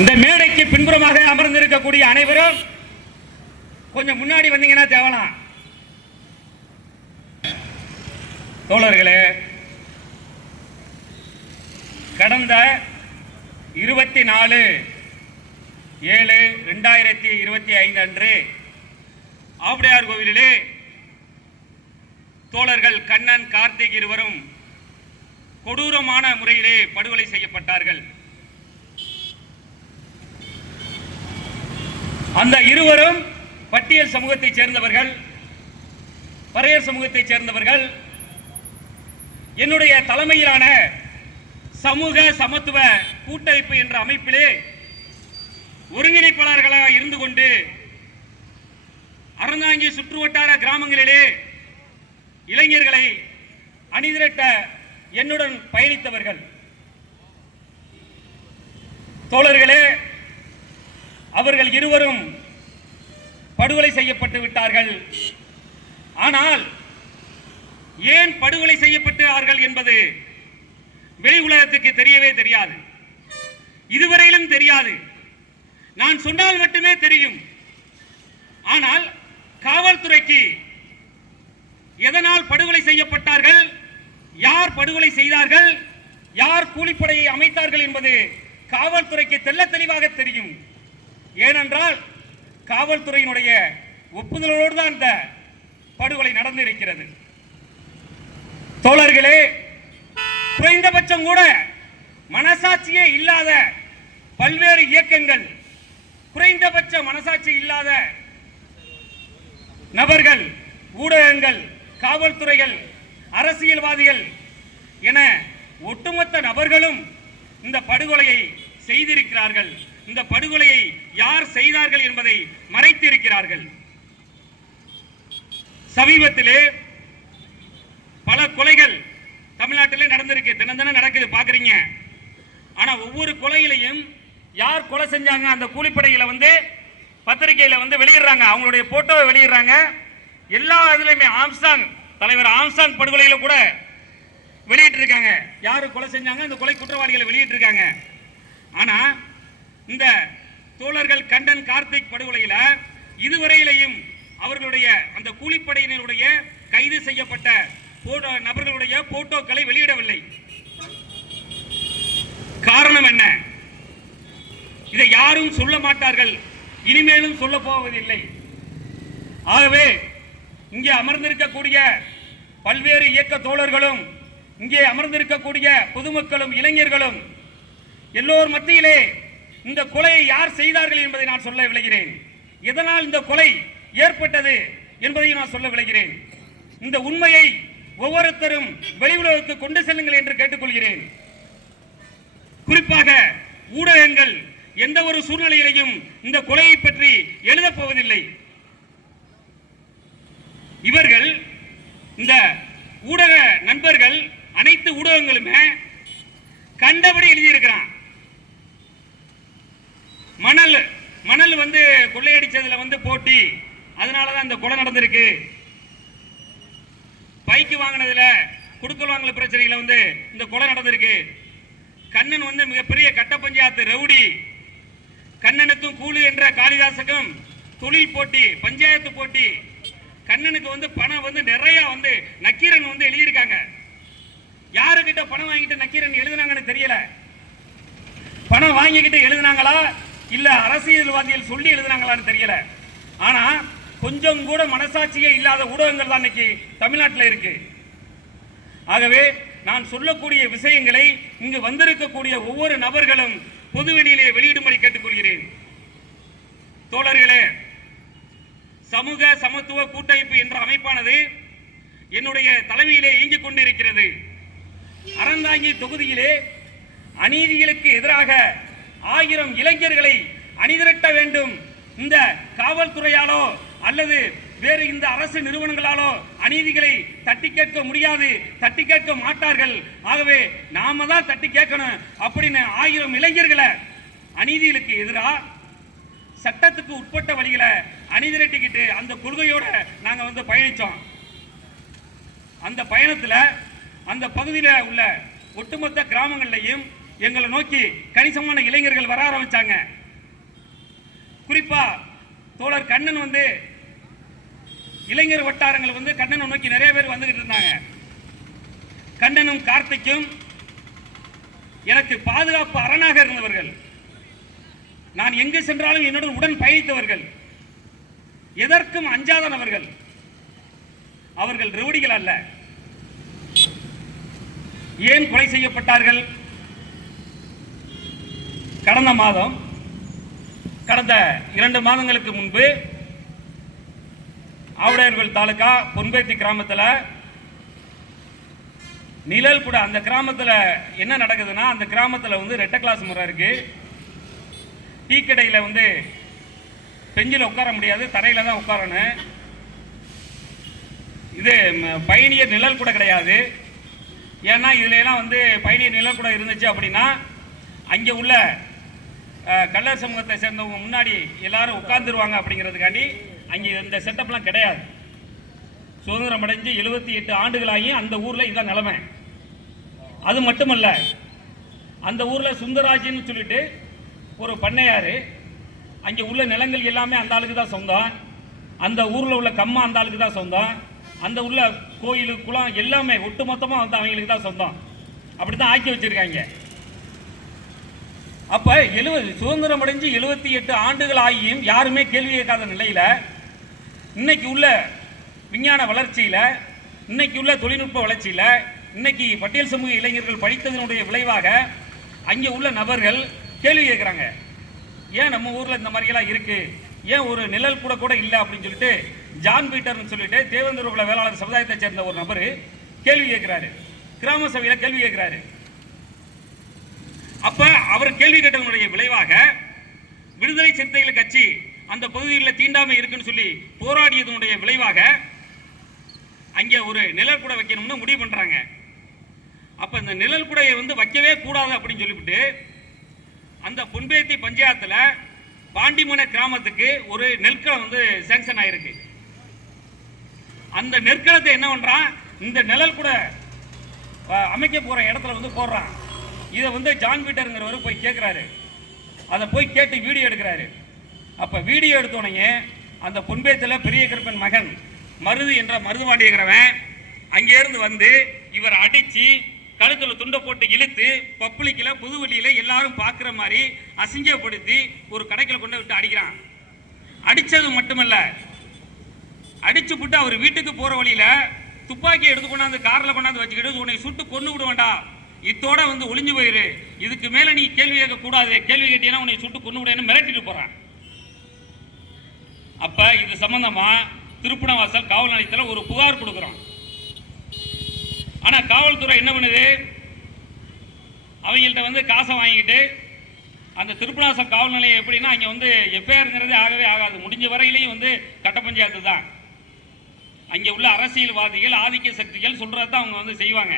இந்த மேடைக்கு பின்புறமாக அமர்ந்திருக்கக்கூடிய அனைவரும் கொஞ்சம் முன்னாடி வந்தீங்கன்னா தேவலாம். தோழர்களே, கடந்த 24/7/2025 அன்று ஆவுடையார் கோவிலிலே தோழர்கள் கண்ணன், கார்த்திக் இருவரும் கொடூரமான முறையிலே படுகொலை செய்யப்பட்டார்கள். அந்த இருவரும் பட்டியல் சமூகத்தைச் சேர்ந்தவர்கள், பறையர் சமூகத்தைச் சேர்ந்தவர்கள். என்னுடைய தலைமையிலான சமூக சமத்துவ கூட்டமைப்பு என்ற அமைப்பிலே ஒருங்கிணைப்பாளர்களாக இருந்து கொண்டு அறந்தாங்கி சுற்றுவட்டார கிராமங்களிலே இளைஞர்களை அணிதிரட்ட என்னுடன் பயணித்தவர்கள். தோழர்களே, அவர்கள் இருவரும் படுகொலை செய்யப்பட்டு விட்டார்கள். ஆனால் ஏன் படுகொலை செய்யப்பட்டார்கள் என்பது வெளி உலகத்துக்கு தெரியவே தெரியாது, இதுவரையிலும் தெரியாது. நான் சொன்னால் மட்டுமே தெரியும். ஆனால் காவல்துறைக்கு எதனால் படுகொலை செய்யப்பட்டார்கள், யார் படுகொலை செய்தார்கள், யார் கூலிப்படையை அமைத்தார்கள் என்பது காவல்துறைக்கு தெள்ள தெளிவாக தெரியும். ஏனென்றால் காவல்துறையினுடைய ஒப்புதலோடு தான் இந்த படுகொலை நடந்திருக்கிறது. தோழர்களே, குறைந்தபட்சம் கூட மனசாட்சியே இல்லாத பல்வேறு இயக்கங்கள், குறைந்தபட்ச மனசாட்சி இல்லாத நபர்கள், ஊடகங்கள், காவல்துறைகள், அரசியல்வாதிகள் என ஒட்டுமொத்த நபர்களும் இந்த படுகொலையை செய்திருக்கிறார்கள். இந்த படுகொலையை யார் செய்தார்கள் என்பதை மறைத்திருக்கிறார்கள். சமீபத்திலே பல கொலைகள் தமிழ்நாட்டிலே நடந்திருக்கு, தினம் நடக்குது, பாக்குறீங்க. ஆனா ஒவ்வொரு கொலையிலையும் யார் கொலை செஞ்சாங்க அந்த கூலிப்படையில பத்திரிகையில வெளியிடுறாங்க, அவங்களுடைய போட்டோவை வெளியிடுறாங்க. எல்லா இதுலையுமே ஆம்ஸ்டாங் தலைவர் ஆம்ஸ்டாங் படுகொலையில கூட வெளியிட்டு இருக்காங்க, யாரு கொலை செஞ்சாங்க அந்த கொலை குற்றவாளிகளை வெளியிட்டு இருக்காங்க. ஆனா இந்த தோழர்கள் கண்ணன், கார்த்திக் படுகொலையில இதுவரையிலையும் அவர்களுடைய அந்த கூலிப்படையினருடைய கைது செய்யப்பட்ட நபர்களுடைய போட்டோக்களை வெளியிடவில்லை. காரணம் என்ன? இதை யாரும் சொல்ல மாட்டார்கள், இனிமேலும் சொல்ல போவதில்லை. ஆகவே இங்கே அமர்ந்திருக்கக்கூடிய பல்வேறு இயக்க தோழர்களும், இங்கே அமர்ந்திருக்கக்கூடிய பொதுமக்களும், இளைஞர்களும் எல்லோர் மத்தியிலே இந்த கொலையை யார் செய்தார்கள் என்பதை நான் சொல்ல விளைகிறேன். எதனால் இந்த கொலை ஏற்பட்டது என்பதை நான் சொல்ல விளைகிறேன். இந்த உண்மையை ஒவ்வொருத்தரும் வெளி உலகுக்கு கொண்டு செல்லுங்கள் என்று கேட்டுக்கொள்கிறேன். குறிப்பாக ஊடகங்கள் எந்த ஒரு சூழ்நிலையிலையும் இந்த கொலையை பற்றி எழுதப் போவதில்லை. இவர்கள், இந்த ஊடக நண்பர்கள், அனைத்து ஊடகங்களுமே கண்டபடி எழுதியிருக்கிறான். மணல் கொள்ளையடிச்சதுல போட்டி, அதனாலதான் இந்த கொலை நடந்திருக்கு. பைக்கு வாங்கினதுல குடுக்கல் வாங்கல பிரச்சனையில இந்த கொலை நடந்திருக்கு. கண்ணன் மிகப்பெரிய கட்ட பஞ்சாயத்து ரவுடி. கண்ணனுக்கும் கூலி என்ற காளிதாசுக்கும் தொழில் போட்டி, பஞ்சாயத்து போட்டி. கண்ணனுக்கு பணம் நிறைய நக்கீரன் எழுதியிருக்காங்க. யாருக்கிட்ட பணம் வாங்கிட்டு நக்கீரன் எழுதுனாங்கன்னு தெரியல. பணம் வாங்கிக்கிட்டு எழுதுனாங்களா இல்ல அரசியல்வாதிகள் சொல்லி எழுதுனாங்களான்னு தெரியல. ஆனா கொஞ்சம் கூட மனசாட்சியே இல்லாத ஊடகங்கள் தான் இன்னைக்கு தமிழ்நாட்டில் இருக்கு. ஆகவே நான் சொல்லக்கூடிய விஷயங்களை இங்கு வந்திருக்கக்கூடிய ஒவ்வொரு நபர்களும் பொதுவெளியிலே வெளியிடும்படி கேட்டுக்கொள்கிறேன். தோழர்களே, சமூக சமத்துவ கூட்டமைப்பு என்ற அமைப்பானது என்னுடைய தலைமையிலே இயங்கிக் கொண்டிருக்கிறது. அறந்தாங்கி தொகுதியிலே அநீதிகளுக்கு எதிராக 1000 இளைஞர்களை அணிதிரட்ட வேண்டும். இந்த காவல்துறையாலோ அல்லது வேறு இந்த அரசு நிறுவனங்களாலோ அநீதிகளை தட்டி கேட்க முடியாது, தட்டி கேட்க மாட்டார்கள். ஆகவே நாம தான் தட்டி கேட்கணும் அப்படின்னு 1000 இளைஞர்களை அநீதிகளுக்கு எதிராக சட்டத்துக்கு உட்பட்ட வழிகளை அணிதிரட்டிக்கிட்டு அந்த கொள்கையோட நாங்க பயணிச்சோம். அந்த பயணத்தில் அந்த பகுதியில் உள்ள ஒட்டுமொத்த கிராமங்களையும் எங்களை நோக்கி கணிசமான இளைஞர்கள் வர ஆரம்பிச்சாங்க. குறிப்பா தோழர் கண்ணன் வந்து இளைஞர் வட்டாரங்கள் வந்து கண்ணனை நோக்கி நிறைய பேர் வந்துகிட்டு இருந்தாங்க. கண்ணனும் கார்த்திக்கும் எனக்கு பாதுகாப்பு அரணாக இருந்தவர்கள். நான் எங்கு சென்றாலும் என்னுடன் உடன் பயணித்தவர்கள், எதற்கும் அஞ்சாதவர்கள். அவர்கள் ரவுடிகள் அல்ல. ஏன் கொலை செய்யப்பட்டார்கள்? கடந்த 2 மாதங்களுக்கு முன்பு ஆவுடையார்கோவில் தாலுகா பொன்பேத்தி கிராமத்தில் நிழல் கூட, அந்த கிராமத்தில் என்ன நடக்குதுன்னா, அந்த கிராமத்தில் வந்து ரெட்டை கிளாஸ் முறை இருக்கு. டீ கடையில் வந்து பெஞ்சில் உட்கார முடியாது, தரையில் தான் உட்காரணும். இது பயணியர் நிழல் கூட கிடையாது. ஏன்னா இதுல எல்லாம் வந்து பயணியர் நிழல் கூட இருந்துச்சு அப்படின்னா அங்கே உள்ள கள்ளர் சமூகத்தை சேர்ந்தவங்க முன்னாடி எல்லாரும் உட்கார்ந்துருவாங்க அப்படிங்கிறதுக்காண்டி அங்கே இந்த செட்டப்லாம் கிடையாது. சுதந்திரம் அடைஞ்சு 78 ஆண்டுகளாகி அந்த ஊரில் இதுதான் நிலைமை. அது மட்டுமல்ல, அந்த ஊரில் சுந்தராஜின்னு சொல்லிட்டு ஒரு பண்ணையார், அங்கே உள்ள நிலங்கள் எல்லாமே அந்த ஆளுக்கு தான் சொந்தம். அந்த ஊரில் உள்ள கம்மா அந்த ஆளுக்கு தான் சொந்தம். அந்த உள்ள கோயில் குளம் எல்லாமே ஒட்டுமொத்தமாக வந்து அவங்களுக்கு தான் சொந்தம். அப்படி தான் ஆக்கி வச்சிருக்காங்க. அப்போ சுதந்திரம் அடைஞ்சு 78 ஆண்டுகள் ஆகியும் யாருமே கேள்வி கேட்காத நிலையில், இன்னைக்கு உள்ள விஞ்ஞான வளர்ச்சியில், இன்னைக்கு உள்ள தொழில்நுட்ப வளர்ச்சியில், இன்னைக்கு பட்டியல் சமூக இளைஞர்கள் படித்ததனுடைய விளைவாக அங்கே உள்ள நபர்கள் கேள்வி கேட்குறாங்க. ஏன் நம்ம ஊரில் இந்த மாதிரியெல்லாம் இருக்கு, ஏன் ஒரு நிழல் கூட இல்லை அப்படின்னு சொல்லிட்டு ஜான் பீட்டர்னு சொல்லிட்டு தேவேந்திர வேளாளர் சமுதாயத்தை சேர்ந்த ஒரு நபர் கேள்வி கேட்கிறாரு. கிராம சபையில் கேள்வி கேட்கிறாரு. அப்ப அவர் கேள்வி கேட்டவனுடைய விளைவாக விடுதலை சிறுத்தைகள் கட்சி அந்த பகுதியில் தீண்டாமை இருக்குன்னு சொல்லி போராடியதனுடைய விளைவாக அங்கே ஒரு நிழல் கூட வைக்கணும்னு முடிவு பண்றாங்க. அப்ப இந்த நிழல் கூடையை வந்து வைக்கவே கூடாது அப்படின்னு சொல்லிவிட்டு அந்த பொன்பேத்தி பஞ்சாயத்துல பாண்டிமன கிராமத்துக்கு ஒரு நெற்களம் வந்து சாங்ஷன் ஆயிருக்கு. அந்த நெற்களத்தை என்ன பண்றான், இந்த நிழல் கூட அமைக்க போற இடத்துல வந்து போடுறான். இதை வந்து ஜான் பீட்டருங்கிறவர் போய் கேட்கிறாரு. அதை போய் கேட்டு வீடியோ எடுக்கிறாரு. அப்ப வீடியோ எடுத்தோடனே அந்த பொன்பேத்தில் பெரிய கருப்பன் மகன் மருது என்ற மருதுவாண்டிங்கிறவன் அங்கே இருந்து வந்து இவர் அடிச்சு கழுத்துல துண்டை போட்டு இழுத்து பப்ளிக்கில் புதுவெளியில எல்லாரும் பார்க்குற மாதிரி அசிங்கப்படுத்தி ஒரு கடைக்கில் கொண்டு விட்டு அடிக்கிறான். அடிச்சது மட்டுமல்ல, அடிச்சு விட்டு அவர் வீட்டுக்கு போற வழியில துப்பாக்கி எடுத்து கொண்டாந்து கார்ல கொண்டாந்து வச்சுக்கிட்டு உன்னை சுட்டு கொண்டு விட வேண்டாம், இத்தோட வந்து ஒளிஞ்சு போயிரு, இதுக்கு மேல நீ கேள்வி கேட்க கூடாது, கேள்வி கேட்டீங்கன்னா உன்னை சுட்டு கொண்டு விடுன்னு மிரட்டிட்டு போறான். அப்ப இது சம்பந்தமா திருப்புணவாசல் காவல் நிலையத்தில் ஒரு புகார் கொடுக்கிறோம். ஆனா காவல்துறை என்ன பண்ணுது, அவங்கள்ட்ட வந்து காசை வாங்கிட்டு அந்த திருப்புணவாசல் காவல் நிலையம் எப்படின்னா அங்க வந்து எஃப்ஐஆர்ங்கிறதே ஆகவே ஆகாது. முடிஞ்ச வரையிலையும் வந்து கட்ட பஞ்சாயத்து தான். அங்க உள்ள அரசியல்வாதிகள் ஆதிக்க சக்திகள் சொல்றதான் அவங்க வந்து செய்வாங்க.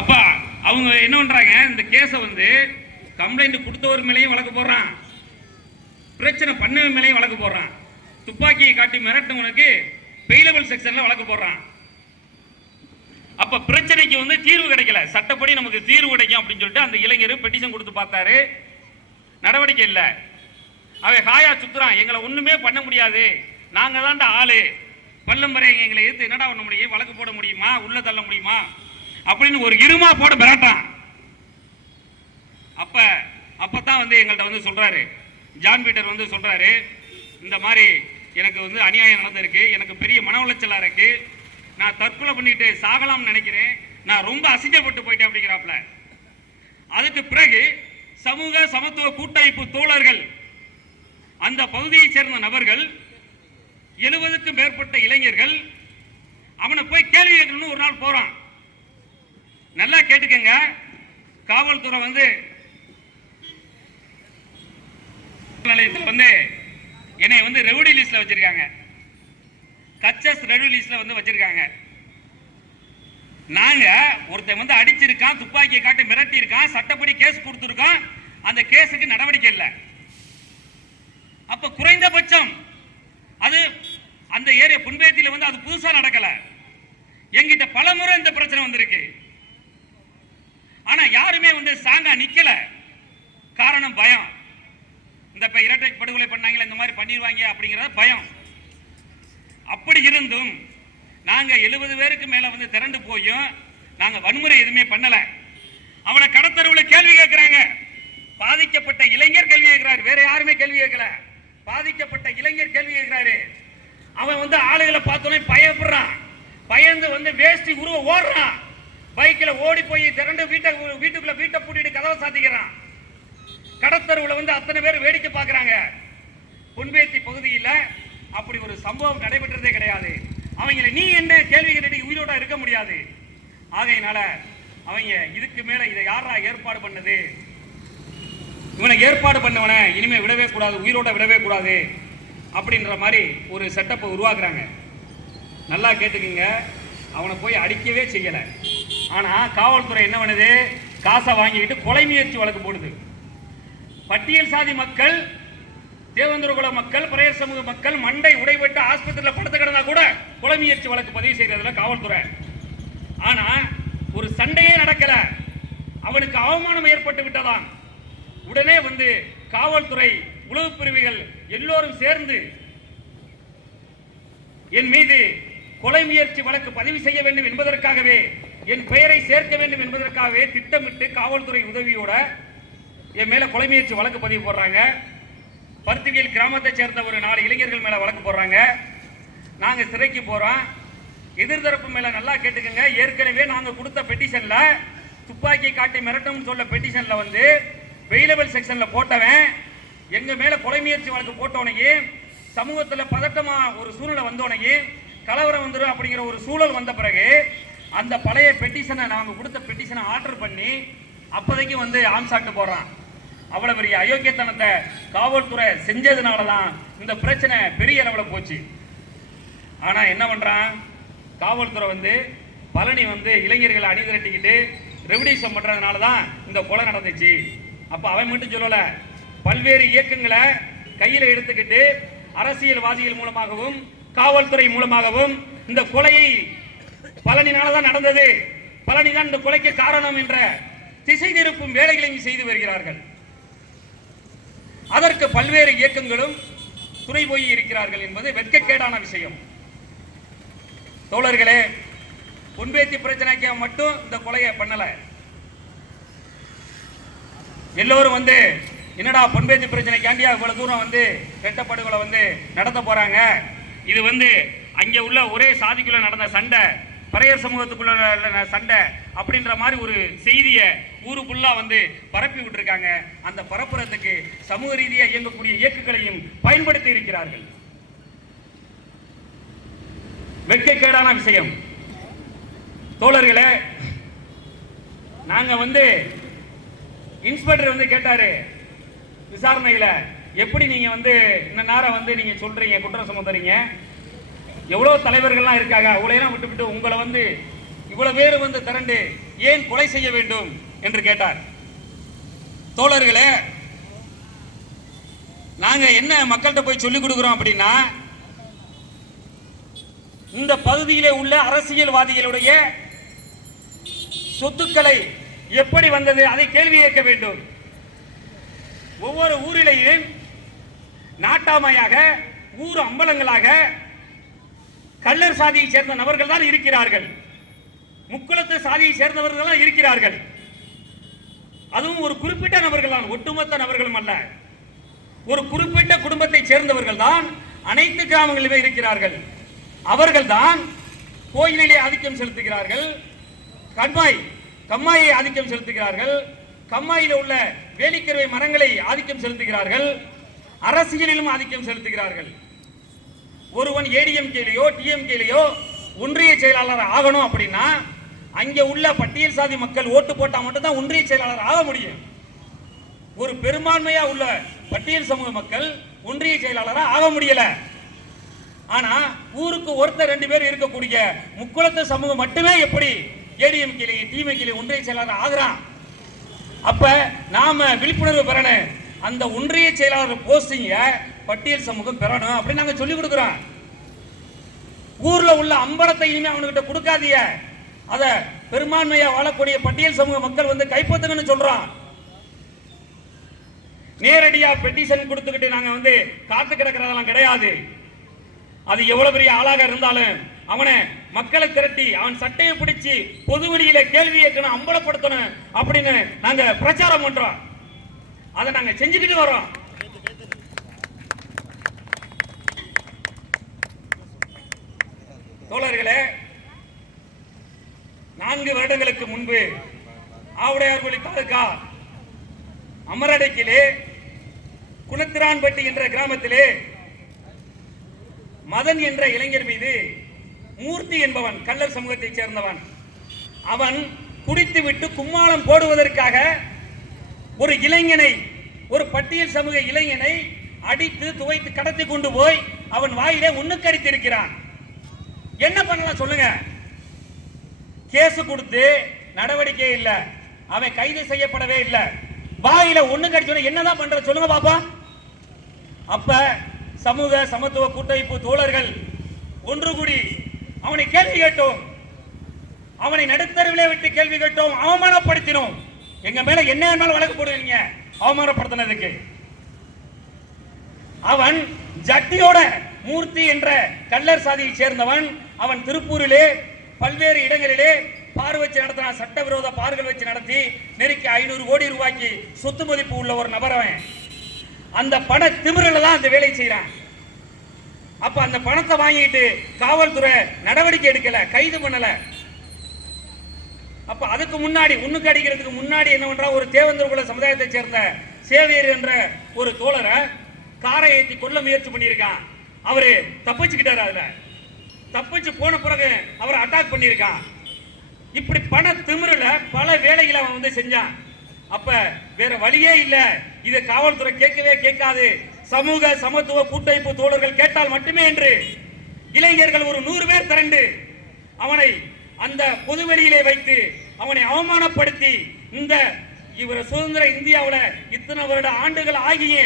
அப்ப அவங்க என்ன பண்றாங்க, இந்த கேஸை வந்து கம்ப்ளைண்ட் கொடுத்தவர் மேலேயும் வழக்கு போடுறான், பிரச்சனை பண்ணவன் மேலேயும் வழக்கு போடுறான், துப்பாக்கியை காட்டி மிரட்டவனுக்கு பெயிலபிள் செக்ஷன்ல வழக்கு போடுறான். அப்ப பிரச்சனைக்கு வந்து தீர்வு கிடைக்கல, சட்டப்படி நமக்கு தீர்வு கிடைக்கும் அப்படின்னு சொல்லிட்டு அந்த இளைஞர் பெட்டிஷன் கொடுத்து பார்த்தாரு, நடவடிக்கை இல்லை. அவன் ஹாயா சுத்துறான், எங்களை ஒண்ணுமே பண்ண முடியாது, நாங்க தான்டா ஆளு, பல்லம்பரை எங்களை எதிர்த்து என்னடா பண்ண முடியும், வழக்கு போட முடியுமா, உள்ள தள்ள முடியுமா அப்படின்னு ஒரு இருமா போட மிரட்டான். அப்பதான் வந்து எங்கள்கிட்ட வந்து சொல்றாரு, ஜான் பீட்டர் வந்து சொல்றாரு, இந்த மாதிரி எனக்கு வந்து அநியாயம் நடந்திருக்கு, எனக்கு பெரிய மன உளைச்சலா இருக்கு, நான் தற்கொலை பண்ணிட்டு சாகலாம்னு நினைக்கிறேன், நான் ரொம்ப அசிங்கப்பட்டு போயிட்டேன் அப்படிங்கிறாப்ல. அதுக்கு பிறகு சமூக சமத்துவ கூட்டமைப்பு தோழர்கள், அந்த பகுதியை சேர்ந்த நபர்கள் 70க்கும் மேற்பட்ட இளைஞர்கள் அவனை போய் கேள்வி கேட்கணும்னு ஒரு நாள் போறான். நல்லா கேட்டுக்கங்க, காவல்துறை வந்து நிலையத்தில் வந்து என்னை வந்து ரெவடி லிஸ்ட்ல வச்சிருக்காங்க, கச்சஸ் ரெவடி லிஸ்ட்ல வந்து வச்சிருக்காங்க. நாங்க ஒருத்தன் வந்து அடிச்சிருக்கான், துப்பாக்கியை காட்டி மிரட்டி இருக்கான், சட்டப்படி கேஸ் கொடுத்துருக்கோம், அந்த கேஸுக்கு நடவடிக்கை இல்லை. அப்ப குறைந்தபட்சம் அது அந்த ஏரியா பொன்பேத்தியில வந்து அது புதுசா நடக்கல, எங்கிட்ட பல முறை இந்த பிரச்சனை வந்திருக்கு. ஆனா யாருமே வந்து ஸ்ட்ராங்கா நிக்கல. காரணம் பயம். இந்த இப்ப இரட்டை படுகொலை பண்ணாங்களே, இந்த மாதிரி பண்ணிடுவாங்க அப்படிங்கறத பயம். அப்படி இருந்தும் நாங்க 70 பேருக்கு மேல வந்து திரண்டு போயும் நாங்க வன்முறை எதுவுமே பண்ணல. அவனை கடத்தருவுல கேள்வி கேட்கிறாங்க. பாதிக்கப்பட்ட இளைஞர் கேள்வி கேட்கிறாரு, வேற யாருமே கேள்வி கேட்கல. பாதிக்கப்பட்ட இளைஞர் கேள்வி கேட்கிறாரு. அவன் வந்து ஆளுகளை பார்த்தோன்னே பயப்படுறான். பயந்து வந்து வேஷ்டி உருவ ஓடுறான். பைக்ல ஓடி போய் திரண்டு வீட்டுக்குள்ள வீட்டை பூட்டிட்டு கதவை சாத்திக்கிறான். கடத்தருவுல வந்து அத்தனை பேர் வேடிக்கை பார்க்கறாங்க. பொன்பேத்தி பகுதியில் அப்படி ஒரு சம்பவம் நடைபெற்றதே கிடையாது. அவங்களை நீ என்ன கேள்வி கேட்டு உயிரோட இருக்க முடியாது. ஆகையினால அவங்க இதுக்கு மேல இதை யாரா ஏற்பாடு பண்ணது, இவனை ஏற்பாடு பண்ணவன இனிமே விடவே கூடாது, உயிரோட விடவே கூடாது அப்படின்ற மாதிரி ஒரு செட்டப்பை உருவாக்குறாங்க. நல்லா கேட்டுக்குங்க, அவனை போய் அடிக்கவே செய்யல. ஆனா காவல்துறை என்ன பண்ணுது, காசை வாங்கிக்கிட்டு கொலை முயற்சி வழக்கு போடுது. பட்டியல் சாதி மக்கள், தேவேந்திரகுல மக்கள், பிரேயர் சமூக மக்கள் மண்டை உடைபட்டு ஆஸ்பத்திரியில் படுத்து கிடந்தா கூட கொலை முயற்சி வழக்கு பதிவு செய்யறதுல காவல்துறை. ஆனா ஒரு சண்டையே நடக்கல, அவனுக்கு அவமானம் ஏற்பட்டு விட்டதான். உடனே வந்து காவல்துறை உளவு பிரிவுகள் எல்லோரும் சேர்ந்து என் மீது கொலை முயற்சி வழக்கு பதிவு செய்ய வேண்டும் என்பதற்காகவே, என் பெயரை சேர்க்க வேண்டும் என்பதற்காகவே திட்டமிட்டு காவல்துறை உதவியோட என் மேல கொலை முயற்சி வழக்கு பதிவு போடுறாங்க. பருத்திவியல் கிராமத்தை சேர்ந்த ஒரு 4 இளைஞர்கள் மேல வழக்கு போடுறாங்க. நாங்க சிறைக்கு போறோம். எதிர்த்தரப்பு மேல நல்லா கேட்டுக்கங்க, ஏற்கனவே நாங்க கொடுத்த பெட்டிஷன்ல துப்பாக்கி காட்டி மிரட்டும் சொல்ல பெட்டிஷன்ல வந்து வெயிலபிள் செக்ஷன்ல போட்டவன் எங்க மேல கொலை முயற்சி வழக்கு போட்டவனையே, சமூகத்துல பதட்டமா ஒரு சூழ்நிலை வந்தோனையே, கலவரம் வந்துடும் அப்படிங்கிற ஒரு சூழல் வந்த பிறகு அந்த பழைய பெட்டிஷனை நாங்க கொடுத்த பெட்டிஷனை ஆர்டர் பண்ணி அப்போதைக்கு வந்து ஆம்சாட்டு போடுறான். அவ்வளவு பெரிய அயோக்கியத்தனத்தை காவல்துறை செஞ்சதுனாலதான் இந்த பிரச்சனை பெரிய அளவில் போச்சு. ஆனா என்ன பண்றான் காவல்துறை வந்து, பழனி வந்து இளைஞர்களை அணிதிரட்டிக்கிட்டு ரெவடிசம் பண்றதுனாலதான் இந்த கொலை நடந்துச்சு. அப்ப அவன் மட்டும் சொல்லல, பல்வேறு இயக்கங்களை கையில எடுத்துக்கிட்டு அரசியல்வாதிகள் மூலமாகவும் காவல்துறை மூலமாகவும் இந்த கொலையை பழனினாலதான் நடந்தது, பழனிதான் இந்த கொலைக்கு காரணம் என்ற திசை திருப்பும் வேலைகளை செய்து வருகிறார்கள். அதற்கு பல்வேறு இயக்கங்களும் துணை போய் இருக்கிறார்கள் என்பது வெட்கக்கேடான விஷயம். தோழர்களே, பொன்பேத்தி பிரச்சனைக்கு மட்டும் இந்த கொலையை பண்ணல. எல்லோரும் வந்து என்னடா பொன்பேத்தி பிரச்சனைக்காண்டியா இவ்வளவு தூரம் வந்து வெட்டப்படுகளை வந்து நடத்த போறாங்க, இது வந்து அங்கே உள்ள ஒரே சாதிக்குள்ள நடந்த சண்டை, பறையர் சமூகத்துக்குள்ள சண்டை அப்படின்ற மாதிரி ஒரு செய்தியை ஊருக்குள்ளா வந்து பரப்பி விட்டுருக்காங்க. அந்த பரப்புறதுக்கு சமூக ரீதியாக இயங்கக்கூடிய இயக்கங்களையும் பயன்படுத்தி இருக்கிறார்கள். வெட்கக்கேடான விஷயம். தோழர்களே, நாங்க வந்து இன்ஸ்பெக்டர் வந்து கேட்டாரு விசாரணையில, எப்படி நீங்க வந்து இந்த நேரம் வந்து நீங்க சொல்றீங்க குற்றம் சுமத்துறீங்க, எவ்வளவு தலைவர்கள்லாம் இருக்காங்க, அவளையெல்லாம் விட்டுவிட்டு உங்களை வந்து இவ்வளவு பேர் வந்து திரண்டு ஏன் கொலை செய்ய வேண்டும் என்று கேட்டார். தோழர்களே, நாங்க என்ன மக்கள்கிட்ட போய் சொல்லிக் கொடுக்கிறோம் அப்படின்னா, இந்த பகுதியிலே உள்ள அரசியல்வாதிகளுடைய சொத்துக்களை எப்படி வந்தது அதை கேள்வி கேட்க வேண்டும். ஒவ்வொரு ஊரிலேயும் நாட்டாமையாக ஊர் அம்பலங்களாக கள்ளர் சாதியை சேர்ந்த நபர்கள் தான் இருக்கிறார்கள், முக்குளத்து சாதியை சேர்ந்தவர்கள் தான் இருக்கிறார்கள். அதுவும் ஒரு குறிப்பிட்ட நபர்கள் தான், ஒட்டுமொத்த நபர்களும் அல்ல. ஒரு குறிப்பிட்ட குடும்பத்தை சேர்ந்தவர்கள் தான் அனைத்து கிராமங்களிலுமே இருக்கிறார்கள். அவர்கள் தான் கோயிலிலே ஆதிக்கம் செலுத்துகிறார்கள், கம்மாயை ஆதிக்கம் செலுத்துகிறார்கள், கம்மாயில உள்ள வேலிக்கருவை மரங்களை ஆதிக்கம் செலுத்துகிறார்கள், அரசியலிலும் ஆதிக்கம் செலுத்துகிறார்கள். ஒருவன் ஏடிஎம்கேலையோ டிஎம்கேலையோ ஒன்றிய செயலாளர் ஆகணும் அப்படின்னா அங்கே உள்ள பட்டியல் சாதி மக்கள் ஓட்டு போட்டா மட்டும்தான் ஒன்றிய செயலாளர் ஆக முடியும். ஒரு பெரும்பான்மையா உள்ள பட்டியல் சமூக மக்கள் ஒன்றிய செயலாளராக ஆக முடியல. ஆனா ஊருக்கு ஒருத்தர் 2 பேர் இருக்கக்கூடிய முக்குளத்து சமூகம் மட்டுமே எப்படி ஏடிஎம்கேல டிஎம்கேல ஒன்றிய செயலாளர் ஆகிறான். அப்ப நாம விழிப்புணர்வு பெறணும், அந்த ஒன்றிய செயலாளர் போஸ்டிங்க பட்டியல் சமூகம் பெறணும் அப்படின்னு நாங்க சொல்லி கொடுக்கிறோம். ஊர்ல உள்ள அம்பலத்தை இனிமே அவனுக்கிட்ட கொடுக்காதீங்க, அத பெரும்பான்மையா வாழக்கூடிய பட்டியல் சமூக மக்கள் வந்து கைப்பற்றுங்கன்னு சொல்றான். நேரடியா பெட்டிஷன் கொடுத்துக்கிட்டு நாங்க வந்து காத்து கிடக்கிறதெல்லாம் கிடையாது. அது எவ்வளவு பெரிய ஆளாக இருந்தாலும் அவனை மக்களை திரட்டி அவன் சட்டையை பிடிச்சு பொது வெளியில கேள்வி கேட்கணும், அம்பலப்படுத்தணும் அப்படின்னு நாங்க பிரச்சாரம் பண்றோம். அதை நாங்க செஞ்சுக்கிட்டு வரோம். தோழர்களே, 4 வருடங்களுக்கு முன்பு ஆவுடையார்குடி தாலுகா அமரடைக்கிலே குணத்திரான்பட்டி என்ற கிராமத்திலே மதன் என்ற இளைஞர் மீது மூர்த்தி என்பவன் கள்ளர் சமூகத்தைச் சேர்ந்தவன், அவன் குடித்துவிட்டு கும்மாளம் போடுவதற்காக ஒரு இளைஞனை, ஒரு பட்டியல் சமூக இளைஞனை அடித்து துவைத்து கடத்தி கொண்டு போய் அவன் வாயிலே உண்ணுக்கு அடித்திருக்கிறான். என்ன பண்ணலாம் சொல்லுங்க? கேஸ் கொடுத்து நடவடிக்கை இல்ல, அவன் கைது செய்யப்படவே இல்லை. வாயில ஒண்ணு கடிச்சோட என்னதான் பண்ற சொல்லுங்க பாப்பா. அப்ப சமூக சமத்துவ கூட்டமைப்பு தோழர்கள் ஒன்று கூடி அவனை கேள்வி கேட்டோம், அவனை நடுத்தருவிலே விட்டு கேள்வி கேட்டோம், அவமானப்படுத்தினோம். எங்க மேல என்ன வழக்கு போடுவீங்க அவமானப்படுத்தினதுக்கு? அவன் ஜட்டியோட மூர்த்தி என்ற கள்ளர் சாதியை சேர்ந்தவன். அவன் திருப்பூரிலே பல்வேறு இடங்களிலே பார் வச்சு நடத்தினான், சட்டவிரோத பார்கள் வச்சு நடத்தி நெருக்கி 500 கோடி ரூபாய்க்கு சொத்து மதிப்பு உள்ள ஒரு நபர். அவன் அந்த பண திமிரில தான் அந்த வேலை செய்யறான். அப்ப அந்த பணத்தை வாங்கிட்டு காவல்துறை நடவடிக்கை எடுக்கல, கைது பண்ணல. அப்ப அதுக்கு முன்னாடி உண்ணுக்கு அடிக்கிறதுக்கு முன்னாடி என்ன பண்றா, ஒரு தேவேந்திர சமுதாயத்தை சேர்ந்த சேவியர் என்ற ஒரு தோழரை காரை ஏற்றி கொல்ல முயற்சி பண்ணியிருக்கான். அவரு தப்பிச்சுக்கிட்டாரு. அதுல தப்பிச்சு போன பிறகு அவரை அட்டாக் பண்ணியிருக்கான். இப்படி பண திமிருல பல வேலைகளை அவன் வந்து செஞ்சான். அப்ப வேற வழியே இல்ல, இது காவல்துறை கேட்கவே கேட்காது, சமூக சமத்துவ கூட்டமைப்பு தோழர்கள் கேட்டால் மட்டுமே என்று இளைஞர்கள் ஒரு 100 பேர் திரண்டு அவனை அந்த பொதுவெளியிலே வைத்து அவனை அவமானப்படுத்தி, இந்த இவர் சுதந்திர இந்தியாவில் இத்தனை வருட ஆண்டுகள் ஆகிய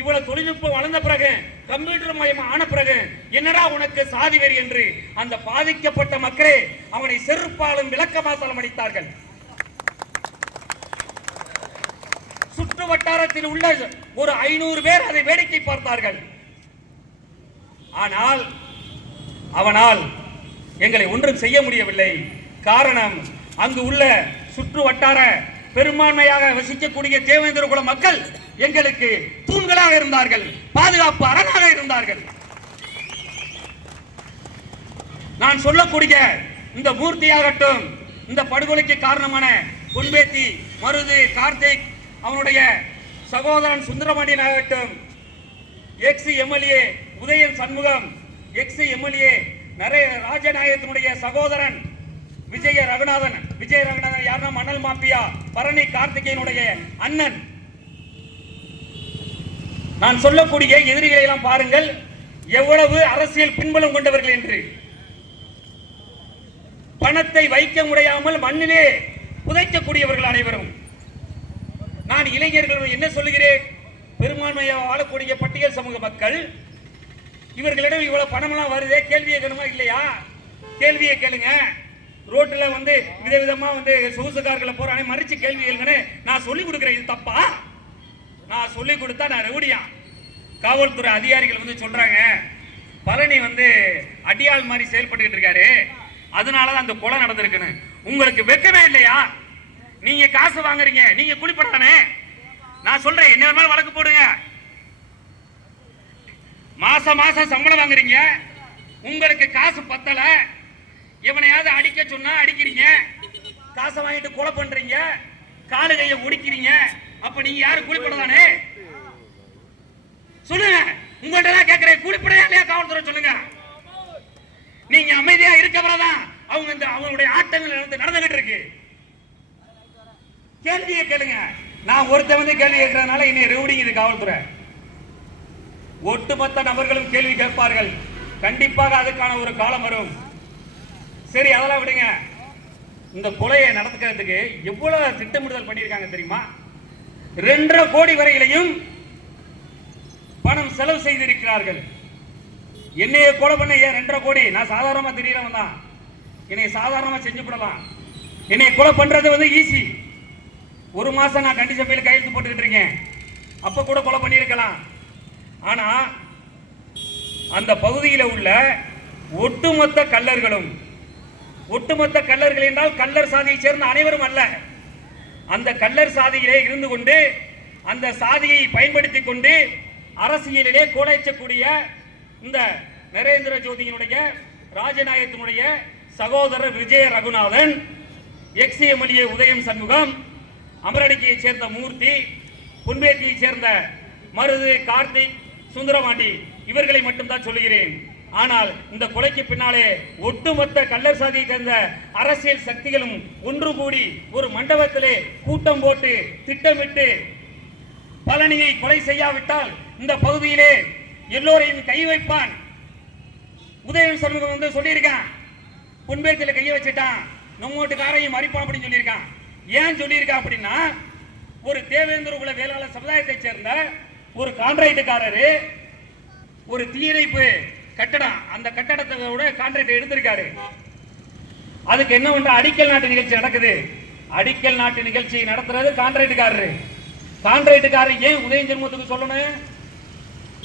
இவ்வளவு தொழில்நுட்பம் வளர்ந்த பிறகு, கம்ப்யூட்டர் மயம் ஆன பிறகு என்னடா உனக்கு சாதி வெறி என்று அந்த பாதிக்கப்பட்ட மக்களே அவனை செருப்பாலும் விளக்கமாத்தாலும் அடித்தார்கள். சுற்று வட்டாரத்தில் உள்ள ஒரு 500 பேர் அதை வேடிக்கை பார்த்தார்கள். ஆனால் அவனால் எங்களை ஒன்றும் செய்ய முடியவில்லை. காரணம், அங்கு உள்ள சுற்று வட்டார பெரும்பான்மையாக வசிக்கக்கூடிய தேவேந்திர குல மக்கள் எங்களுக்கு தூண்களாக இருந்தார்கள், பாதுகாப்பு அரணாக இருந்தார்கள். நான் சொல்லக்கூடிய இந்த மூர்த்தியாகட்டும், இந்த படுகொலைக்கு காரணமான பொன்பேத்தி மருது கார்த்திக், அவனுடைய சகோதரன் சுந்தரமணியன் ஆகட்டும், ex MLA Udayan Shanmugam, ex MLA ராஜநாயகத்தினுடைய சகோதரன் விஜய ரகுநாதன் யாருன்னா மணல் மாப்பியா பரணி கார்த்திகேயனுடைய அண்ணன். நான் சொல்லக்கூடிய எதிரிகளை எல்லாம் பாருங்கள், எவ்வளவு அரசியல் பின்புலம் கொண்டவர்கள் என்று. பணத்தை வைக்க முடியாமல் மண்ணிலே புதைக்கக்கூடியவர்கள் அனைவரும். நான் இளைஞர்கள் என்ன சொல்லுகிறேன், பெரும்பான்மையாக வாழக்கூடிய பட்டியல் சமூக மக்கள், இவர்களிடம் இவ்வளவு பணமெல்லாம் வருதே, கேள்வி கேட்கணுமா இல்லையா? கேள்வியை கேளுங்க. ரோட்ல வந்து விதவிதமா வந்து சொகுசுக்கார்களை போறானே, மறிச்சு கேள்வி கேளுங்கன்னு நான் சொல்லி கொடுக்கிறேன். இது தப்பா? நான் சொல்லி கொடுத்தா நான் ரெவடியா? காவல்துறை அதிகாரிகள் வந்து சொல்றாங்க, பழனி வந்து அடியாள் மாதிரி செயல்பட்டு இருக்காரு, அதனாலதான் அந்த கொலை நடந்திருக்குன்னு. உங்களுக்கு வெக்கமே இல்லையா? நீங்க காசு வாங்குறீங்க, நீங்க குளிப்படானே. நான் சொல்றேன், என்ன வேணாலும் வழக்கு போடுங்க. மாசம் சம்பளம் வாங்குறீங்க, உங்களுக்கு காசு பத்தல, எவனையாவது அடிக்க சொன்னா அடிக்கிறீங்க, காசை வாங்கிட்டு கொலை பண்றீங்க, காலு கையை ஒடிக்கிறீங்க. அப்ப நீங்க யாரு கூலிப்படதானே? சொல்லுங்க. உங்கள்கிட்ட தான் கேட்கிறேன், கூலிப்படையா இல்லையா? காவல்துறை சொல்லுங்க. நீங்க அமைதியா இருக்கவரதான் அவங்க அவங்களுடைய ஆட்டங்கள் நடந்துகிட்டு இருக்கு. கேள்வியை கேளுங்க. நான் ஒருத்த வந்து கேள்வி கேட்கறதுனால என்னை ரெவுடிங்குது காவல்துறை. ஒட்டுமொத்த நபர்களும் கேள்வி கேட்பார்கள். கண்டிப்பாக அதுக்கான ஒரு காலம் வரும். சரி, அதெல்லாம் விடுங்க. இந்த கொலையை நடத்துக்கிறதுக்கு எவ்வளவு திட்டமிடுதல் பண்ணியிருக்காங்க தெரியுமா? 2.5 கோடி வரையிலையும் பணம் செலவு செய்திருக்கிறார்கள். என்னைய கொலை பண்ண 2.5 கோடி, நான் சாதாரணமா தெரியறவன் தான், என்னை சாதாரணமா செஞ்சு விடலாம். என்னை கொலை பண்றது வந்து ஈஸி. ஒரு மாசம் நான் கண்டிஷன் ஃபைல் கையெழுத்து போட்டுக்கிட்டு இருக்கேன். அப்ப கூட கொலை பண்ணியிருக்கலாம். ஆனா அந்த பகுதியில் உள்ள ஒட்டுமொத்த கள்ளர்களும், ஒட்டுமொத்த கள்ளர்கள் என்றால் கள்ளர் சாதியை சேர்ந்த அனைவரும் அல்ல, அந்த கள்ளர் சாதியிலே இருந்து கொண்டு அந்த சாதியை பயன்படுத்தி கொண்டு அரசியலிலே கோலைச்சக்கூடிய இந்த நரேந்திர ஜோதியினுடைய ராஜநாயகத்தினுடைய சகோதரர் விஜய ரகுநாதன், எக்ஸ்எம்எல்ஏ உதயம் சண்முகம், அமரடிக்கையை சேர்ந்த மூர்த்தி, புன்பேட்டியை சேர்ந்த மருது, கார்த்திக், சுந்தரமாண்டி இவர்களை மட்டும்தான் சொல்லுகிறேன். ஆனால் இந்த கொலைக்கு பின்னாலே ஒட்டுமொத்த கள்ளர் சாதியை சேர்ந்த அரசியல் சக்திகளும் ஒன்று கூடி ஒரு மண்டபத்திலே கூட்டம் போட்டு திட்டமிட்டு பழனியை கொலை செய்யாவிட்டால் இந்த பகுதியிலே எல்லோரையும் கை வைப்பான். உதயம் சண்முகம் வந்து சொல்லியிருக்கான், புன்பேட்டில கையை வச்சுட்டான், நம்மோட்டுக்காரையும் மறிப்பான் அப்படின்னு சொல்லியிருக்கான். ஏன் சொல்லியிருக்கான் அப்படின்னா, ஒரு தேவேந்திர குல வேளாளர் சமுதாயத்தை சேர்ந்த ஒரு கான்ட்ராக்டுக்காரரு ஒரு தீயணைப்பு கட்டடம், அந்த கட்டடத்தோட கான்ட்ராக்ட் எடுத்திருக்காரு. அதுக்கு என்ன பண்ற, அடிக்கல் நாட்டு நிகழ்ச்சி நடக்குது. அடிக்கல் நாட்டு நிகழ்ச்சி நடத்துறது கான்ட்ராக்டுக்காரரு. கான்ட்ராக்டுக்காரர் ஏன் உதயம் சண்முகத்துக்கு சொல்லணும்?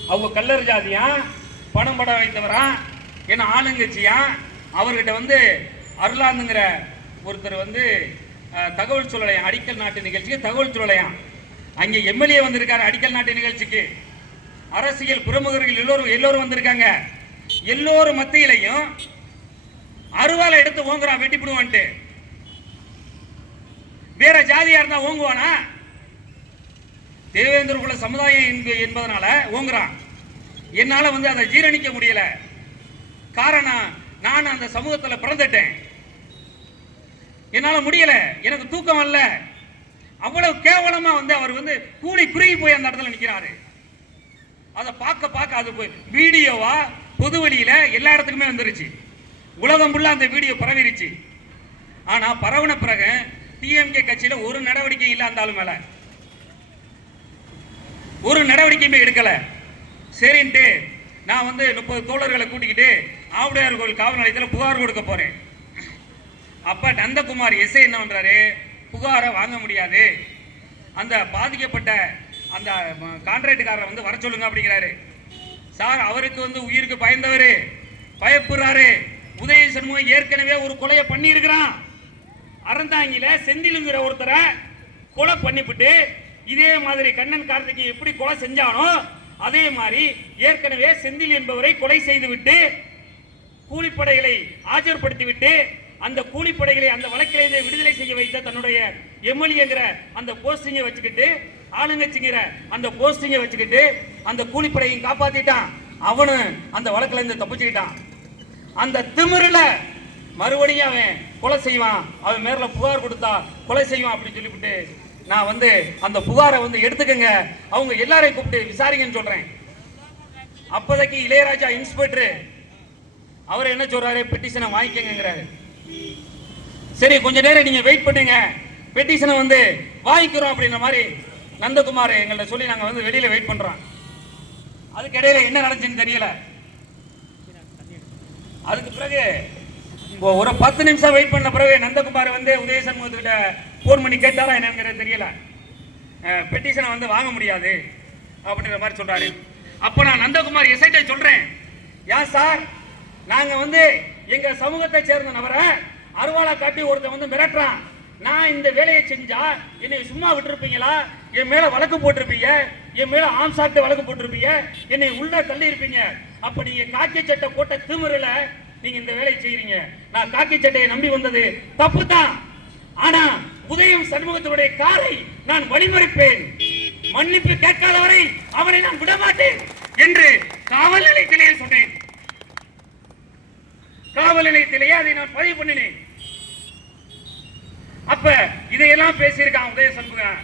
அவங்க கல்லர் ஜாதியா, பணம் படம் வைத்தவரா, என்ன ஆளுங்கட்சியா, அவர்கிட்ட வந்து அருளாந்துங்கிற ஒருத்தர் வந்து தகவல் சொல்லலையாம். அடிக்கல் நாட்டு நிகழ்ச்சிக்கு தகவல் சொல்லலையாம். அங்கே எம்எல்ஏ வந்திருக்காரு அடிக்கல் நாட்டு நிகழ்ச்சிக்கு. அரசியல் பிரமுகர்கள் எல்லோரும் வந்திருக்காங்க. எல்லோரும் மத்தியிலையும் அருவாலை எடுத்து ஓங்குறான், வெட்டிப்பிடுவான்ட்டு. வேற ஜாதியா இருந்தா ஓங்குவானா? தேவேந்திர குல சமுதாயம் என்பதனால ஓங்குறான். என்னால வந்து அதை ஜீரணிக்க முடியல. காரணம், நான் அந்த சமூகத்தில் பிறந்துட்டேன், என்னால முடியல, எனக்கு தூக்கம் அல்ல. அவ்வளவு கேவலமா வந்து அவர் வந்து கூடி குறுகி போய் அந்த இடத்துல நிக்கிறாரு. அதை பார்க்க பார்க்க அது போய் வீடியோவா பொது வழியில எல்லா இடத்துக்குமே வந்துருச்சு. உலகம் ஃபுல்லா அந்த வீடியோ பரவிருச்சு. ஆனா பரவன பிறகு டிஎம்கே கட்சியில ஒரு நடவடிக்கை இல்லை, அந்த ஆளு மேல ஒரு நடவடிக்கையுமே எடுக்கல. சரின்ட்டு நான் வந்து 30 தோழர்களை கூட்டிக்கிட்டு ஆவுடையார் கோவில் காவல் நிலையத்தில் புகார் கொடுக்க போறேன். அப்ப நந்தகுமார் எஸ்ஐ என்ன பண்றாரு, புகாரை வாங்க முடியாது, அந்த பாதிக்கப்பட்ட அந்த கான்ட்ராக்டுக்காரரை வந்து வர சொல்லுங்க அப்படிங்கிறாரு. சார், அவருக்கு வந்து உயிருக்கு பயந்தவர், பயப்படுறாரு. உதய சண்முகம் ஏற்கனவே ஒரு கொலையை பண்ணி இருக்கிறான். அறந்தாங்கில செந்திலுங்கிற ஒருத்தரை கொலை பண்ணிவிட்டு இதே மாதிரி கண்ணன் கார்த்திகை எப்படி கொலை செஞ்சானோ அதே மாதிரி ஏற்கனவே செந்தில் என்பவரை கொலை செய்துவிட்டு கூலிப்படைகளை ஆஜர்படுத்திவிட்டு அந்த கூலிப்படைகளை அந்த வழக்கிலே விடுதலை செய்ய வைத்த தன்னுடைய எம்எல்ஏங்கிற அந்த போஸ்டிங்கை வச்சுக்கிட்டு, ஆளுங்கட்சிங்கிற அந்த போஸ்டிங்கை வச்சுக்கிட்டு அந்த கூலிப்படையை காப்பாத்திட்டான். அவனு அந்த வழக்கில இருந்து தப்பிச்சுக்கிட்டான். அந்த திமிருல மறுபடியும் அவன் கொலை செய்வான், அவன் மேல புகார் கொடுத்தா கொலை செய்வான் அப்படின்னு சொல்லிவிட்டு நான் வந்து அந்த புகாரை வந்து எடுத்துக்கங்க, அவங்க எல்லாரையும் கூப்பிட்டு விசாரிங்கன்னு சொல்றேன். அப்போதைக்கு இளையராஜா இன்ஸ்பெக்டர் அவர் என்ன சொல்றாரு, பெட்டிஷனை வாங்கிக்கங்கிறாரு. சரி, கொஞ்ச நேரம் நீங்க வெயிட் பண்ணுங்க, பெட்டிஷனை வந்து வாங்கிக்கிறோம் அப்படின்ற மாதிரி நந்தகுமார் எங்கள்கிட்ட சொல்லி நாங்க வந்து வெளியில வெயிட் பண்றோம். அதுக்கு இடையில என்ன நடந்துச்சுன்னு தெரியல. அதுக்கு பிறகு ஒரு 10 நிமிஷம் வெயிட் பண்ண பிறகு நந்தகுமார் வந்து உதய சண்முகத்துக்கிட்ட போன் பண்ணி கேட்டாரா என்னங்கிறது தெரியல. பெட்டிஷனை வந்து வாங்க முடியாது அப்படின்ற மாதிரி சொல்றாரு. அப்ப நான் நந்தகுமார் எஸ்ஐட்ட சொல்றேன், யா சார், நாங்க வந்து எங்க சமூகத்தை சேர்ந்த நபரை அருவாளா காட்டி ஒருத்தன் வந்து மிரட்டுறான், நான் இந்த வேலையை செஞ்சா என்னை சும்மா விட்டுருப்பீங்களா? என் மேல வழக்கு போட்டிருப்பீங்க, என் மேல ஆம்சாட்டு வழக்கு போட்டிருப்பீங்க, என்னை உள்ள தள்ளி இருப்பீங்க. அப்ப நீங்க காக்கி சட்டை போட்ட திமிருல நீங்க இந்த வேலையை செய்யறீங்க. நான் காக்கி சட்டையை நம்பி வந்தது தப்பு தான், ஆனா உதயம் சண்முகத்தினுடைய காரை நான் வழிமறிப்பேன், மன்னிப்பு கேட்காதவரை அவனை நான் விடமாட்டேன் என்று காவல் நிலையத்திலேயே சொன்னேன். காவல் நிலையத்திலேயே அதை நான் பதிவு பண்ணினேன். அப்ப இதையெல்லாம் பேசியிருக்கான் உதய சண்முகம்.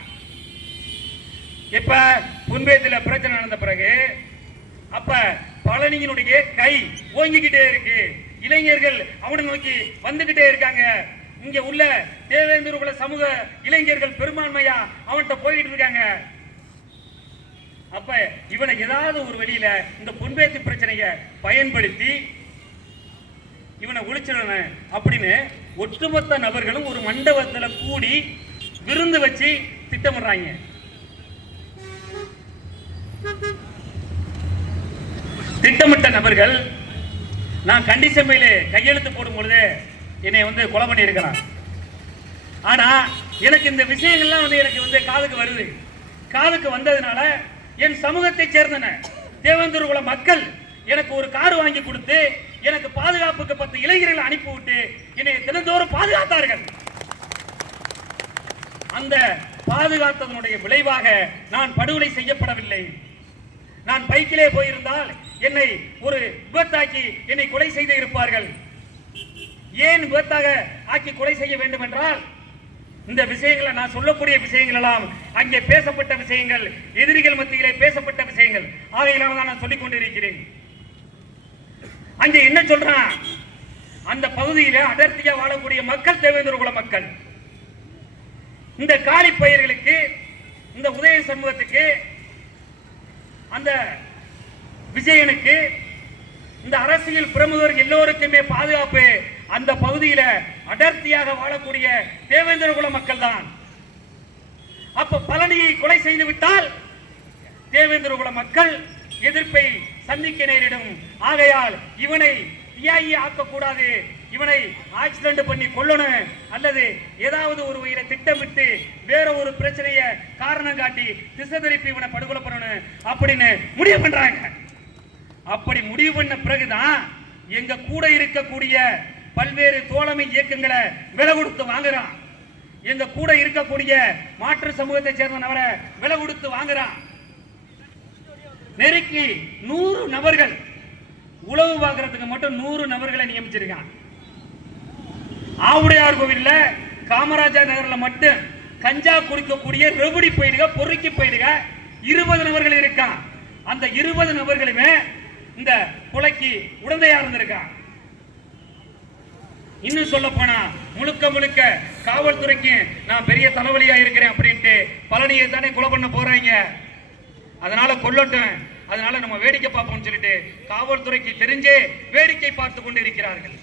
இப்ப புன்பேத்தில பிரச்சனை நடந்த பிறகு அப்ப பழனியினுடைய கை ஓங்கிக்கிட்டே இருக்கு, இளைஞர்கள் அவனை நோக்கி வந்துகிட்டே இருக்காங்க. இங்க உள்ள தேவேந்திர குல சமூக இளைஞர்கள் பெரும்பான்மையா அவன்கிட்ட போயிட்டு இருக்காங்க. அப்ப இவனை ஏதாவது ஒரு வழியில இந்த புன்பேத்து பிரச்சனையை பயன்படுத்தி இவனை ஒழிச்சிடணும் அப்படின்னு ஒட்டுமொத்த நபர்களும் ஒரு மண்டபத்தில் கூடி விருந்து வச்சு திட்டமிடுறாங்க. திட்டமிட்ட நபர்கள் நான் கண்டிஷன் மேலே கையெழுத்து போடும் பொழுது என்னை கொலை பண்ணி இருக்கிறான். ஆனா எனக்கு இந்த விஷயங்கள்லாம் எனக்கு காதுக்கு வருது. காதுக்கு வந்ததுனால என் சமூகத்தை சேர்ந்தன தேவேந்திர குல மக்கள் எனக்கு ஒரு கார் வாங்கி கொடுத்து எனக்கு பாதுகாப்புக்கு 10 இளைஞர்களை அனுப்பிவிட்டு என்னை தினந்தோறும் பாதுகாத்தார்கள். அந்த பாதுகாத்ததனுடைய விளைவாக நான் படுகொலை செய்யப்படவில்லை. நான் பைக்கிலே போயிருந்தால் என்னை ஒரு விபத்தாக்கி என்னை கொலை செய்து இருப்பார்கள். ஏன் விபத்தாக ஆக்கி கொலை செய்ய வேண்டும் என்றால் இந்த விஷயங்களை நான் சொல்லக்கூடிய விஷயங்கள் எல்லாம் அங்கே பேசப்பட்ட விஷயங்கள், எதிரிகள் மத்தியிலே பேசப்பட்ட விஷயங்கள். ஆகையினால தான் நான் சொல்லிக் கொண்டிருக்கிறேன். அங்கே என்ன சொல்றான், அந்த பகுதியில அடர்த்தியா வாழக்கூடிய மக்கள் தேவேந்திர குல மக்கள். இந்த காலி பயிர்களுக்கு, இந்த உதய சமூகத்துக்கு, அந்த விஜயனுக்கு, இந்த அரசியல் பிரமுகர் எல்லோருக்குமே பாதுகாப்பு அந்த பகுதியில அடர்த்தியாக வாழக்கூடிய தேவேந்திர குல மக்கள் தான். அப்ப பழனியை கொலை செய்து விட்டால் தேவேந்திர குல மக்கள் எதிர்ப்பை சந்திக்க நேரிடும். ஆகையால் இவனை தியாகி ஆக்கக்கூடாது, இவனை ஆக்சிடென்ட் பண்ணி கொல்லணும் அல்லது ஏதாவது ஒரு வகையில திட்டமிட்டு வேற ஒரு பிரச்சனையை காரணம் காட்டி திசை திருப்பி இவனை படுகொலை பண்ணணும் அப்படின்னு முடிவு பண்றாங்க. அப்படி முடிவு பண்ண பிறகுதான் எங்க கூட இருக்கக்கூடிய பல்வேறு தோழமை இயக்கங்களை விலை கொடுத்து வாங்குறான். எங்க கூட இருக்கக்கூடிய மாற்று சமூகத்தை சேர்ந்த நபரை விலை கொடுத்து வாங்குறான். நெருக்கி 100 நபர்கள் உளவு பார்க்கறதுக்கு மட்டும் 100 நபர்களை நியமிச்சிருக்கான். ஆவுடையார் கோவில்ல காமராஜர் நகர்ல மட்டும் கஞ்சா குடிக்கக்கூடிய ரெவடி பயிடுக பொறுக்கி பயிடுக 20 நபர்கள் இருக்கான். அந்த 20 நபர்களுமே இந்த கொலைக்கு உடந்தையா இருந்திருக்கான். இன்னும் சொல்ல போனா முழுக்க முழுக்க காவல்துறைக்கு நான் பெரிய தலைவலியா இருக்கிறேன் அப்படின்ட்டு பழனியை தானே கொலை பண்ண போறாங்க. அதனால கொல்லட்டும், அதனால நம்ம வேடிக்கை பார்ப்போம்னு சொல்லிட்டு காவல்துறைக்கு தெரிஞ்சே வேடிக்கை பார்த்து கொண்டு இருக்கிறார்கள்.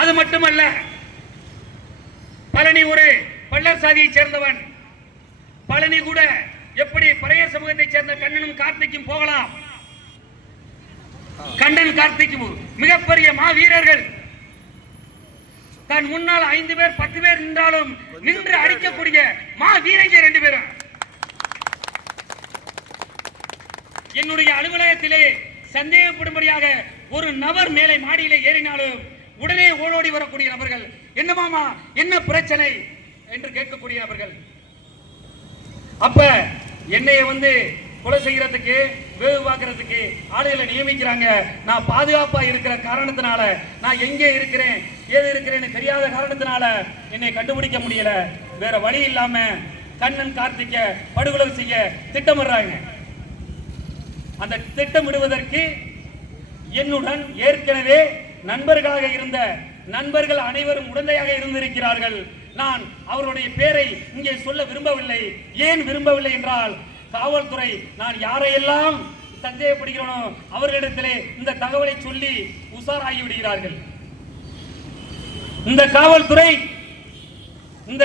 அது மட்டுமல்ல, பழனி ஒரு பள்ளர் சாதியை சேர்ந்தவன். பழனி கூட எப்படி பறையர் சமூகத்தை சேர்ந்த கண்ணனும் கார்த்திக்கும் போகலாம். கண்ணன் கார்த்திக்கும் மிகப்பெரிய மாவீரர்கள். தன் முன்னால் 5 பேர் 10 பேர் நின்றாலும் நின்று அடிக்கக்கூடிய மாவீரர்கள் 2 பேரும். என்னுடைய அலுவலகத்திலே சந்தேகப்படும்படியாக ஒரு நபர் மேலே மாடியிலே ஏறினாலும் உடனே ஓடோடி வரக்கூடிய நபர்கள். என்ன மாமா, என்ன பிரச்சனை என்று கேட்கக்கூடிய நபர்கள். அப்ப என்னைய கொலை செய்யறதுக்கு, வேவு பார்க்கறதுக்கு ஆளுகளை நியமிக்கிறாங்க. நான் பாதுகாப்பா இருக்கிற காரணத்தினால, நான் எங்கே இருக்கிறேன் ஏது இருக்கிறேன்னு தெரியாத காரணத்தினால என்னை கண்டுபிடிக்க முடியல. வேற வழி இல்லாம கண்ணன் கார்த்திக்க படுகொலை செய்ய திட்டமிடுறாங்க. அந்த திட்டமிடுவதற்கு என்னுடன் ஏற்கனவே நண்பர்களாக இருந்த நண்பர்கள் அனைவரும் உடந்தையாக இருந்திருக்கிறார்கள். நான் அவருடைய பேரை இங்கே சொல்ல விரும்பவில்லை. ஏன் விரும்பவில்லை என்றால், காவல்துறை நான் யாரையெல்லாம் சந்தேகப்படுகிறோனோ அவர்களிடத்திலே இந்த தகவலை சொல்லி உஷாராகி விடுகிறார்கள். இந்த காவல்துறை இந்த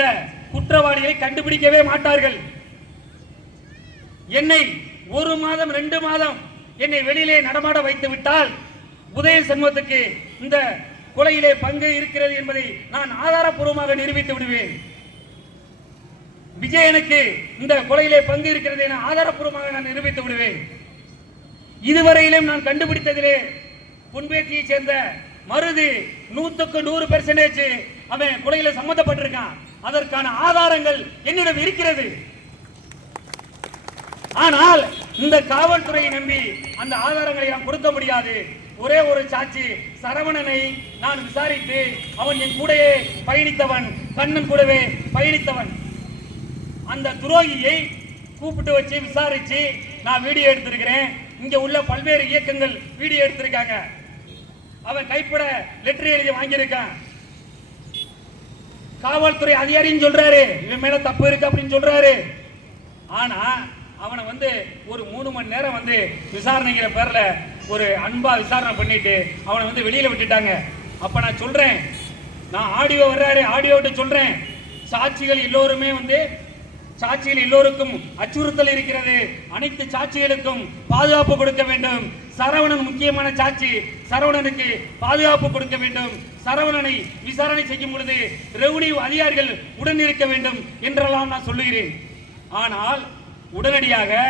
குற்றவாளிகளை கண்டுபிடிக்கவே மாட்டார்கள். என்னை 1 மாதம் 2 மாதம் என்னை வெளியிலே நடமாட வைத்து விட்டால் உதய சமூகத்துக்கு இந்த கொலையிலே பங்கு இருக்கிறது என்பதை நான் ஆதாரப்பூர்வமாக நிரூபித்து விடுவேன். விஜயனுக்கு இந்த கொலையிலே பங்கு இருக்கிறது என ஆதாரப்பூர்வமாக நான் நிரூபித்து விடுவேன். இதுவரையிலும் நான் கண்டுபிடித்ததிலே புன்பேட்டியை சேர்ந்த மருது 100க்கு 100% அவன் கொலையில சம்பந்தப்பட்டிருக்கான். அதற்கான ஆதாரங்கள் என்னிடம் இருக்கிறது. ஆனால் இந்த காவல்துறையை நம்பி அந்த ஆதாரங்களை நாம் கொடுக்க முடியாது. ஒரே ஒரு சாட்சி சரவணனை நான் விசாரித்து, அவன் என் கூடவே பயணித்தவன், கண்ணன் கூடவே பயணித்தவன். அந்த துரோகியை கூப்பிட்டு வச்சு விசாரிச்சு நான் வீடியோ எடுத்திருக்கிறேன். இங்க உள்ள பல்வேறு இயக்கங்கள் வீடியோ எடுத்திருக்காங்க. அவன் கைப்பட லெட்டர் எழுதி வாங்கியிருக்கான். காவல்துறை அதிகாரின்னு சொல்றாரு, இவன் மேல தப்பு இருக்கு அப்படின்னு சொல்றாரு. ஆனா அவனை ஒரு 3 மணி நேரம் விசாரணைங்கிற பேர்ல ஒரு அன்பா விசாரணை பண்ணிட்டு அவனை வெளியில விட்டுட்டாங்க. அப்ப நான் சொல்றேன், நான் ஆடியோ வர்றாரு, ஆடியோட்ட சொல்றேன், சாட்சிகள் எல்லோருமே சாட்சிகள் எல்லோருக்கும் அச்சுறுத்தல் இருக்கிறது, அனைத்து சாட்சிகளுக்கும் பாதுகாப்பு கொடுக்க வேண்டும். சரவணன் முக்கியமான சாட்சி, சரவணனுக்கு பாதுகாப்பு கொடுக்க வேண்டும். சரவணனை விசாரணை செய்யும் பொழுது ரெவென்யூ அதிகாரிகள் உடன் இருக்க வேண்டும் என்றெல்லாம் நான் சொல்லுகிறேன். ஆனால் உடனடியாக